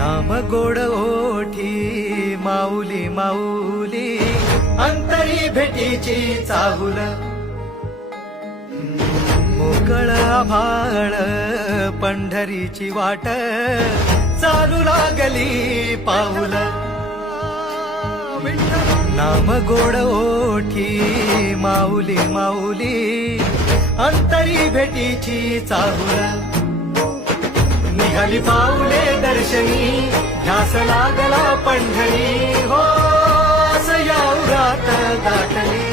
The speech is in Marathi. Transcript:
नाम गोड ओठी माऊली माऊली अंतरी भेटीची चाहुल मोकळ आभाळ पंढरीची वाट चालू लागली पाऊल नाम गोड ओठी माऊली माऊली अंतरी भेटीची चाहुल निघाली पाऊले दर्शनी ध्यास लागला पंढरी हो असं या उरात दाटली